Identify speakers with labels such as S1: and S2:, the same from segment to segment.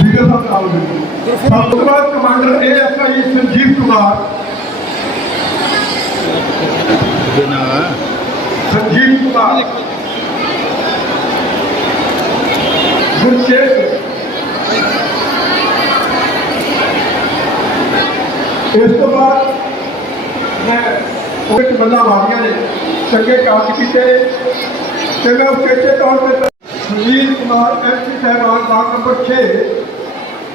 S1: video ਸਾਹਿਬ ਨਾਲ ਜੀ ਸਭ ਤੋਂ ਬਾਅਦ ਕਮਾਂਡਰ ਏਐਸਆਈ ਸੰਜੀਵ ਕੁਮਾਰ ਸੰਜੀਵ ਕੁਮਾਰ ਗੁਰਸ਼ੇਖ ਇਸ ਤੋਂ ਬਾਅਦ ਮੈਂ ਉਹ ਵਿੱਚ ਬੰਦਾ ਮਾਰੀਆਂ ਨੇ ਚੰਗੇ ਕਾਰਜ ਕੀਤੇ ਤੇ ਮੈਂ ਉਚੇਚੇ ਤੌਰ ਤੇ ਸੁਨੀਲ ਕੁਮਾਰ ਐਮਪੀ ਸਾਹਿਬਾਨ ਵਾਰਡ ਨੰਬਰ 6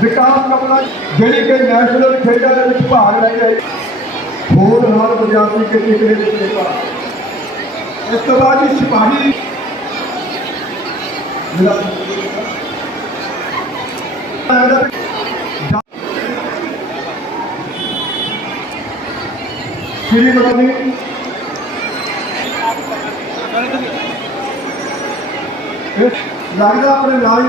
S1: ਵਿਕਾਸ ਕਮਲਾ ਜਿਹੜੀ ਕਿ ਨੈਸ਼ਨਲ ਖੇਡਾਂ ਦੇ ਵਿੱਚ ਭਾਗ ਲੈ ਕੇ ਆਈ ਹੋਰ ਨਾਲ ਪੰਜਾਬੀ ਕੇ ਟਿਕੜੇ ਦੇ ਸੇਵਾ ਇਸ ਤੋਂ ਬਾਅਦ ਜੀ ਸਿਪਾਹੀ ਮੇਰਾ ਸ਼੍ਰੀ ਮਦਨੀ ਇਹ ਲੱਗਦਾ ਆਪਣੇ ਨਾਲ ਹੀ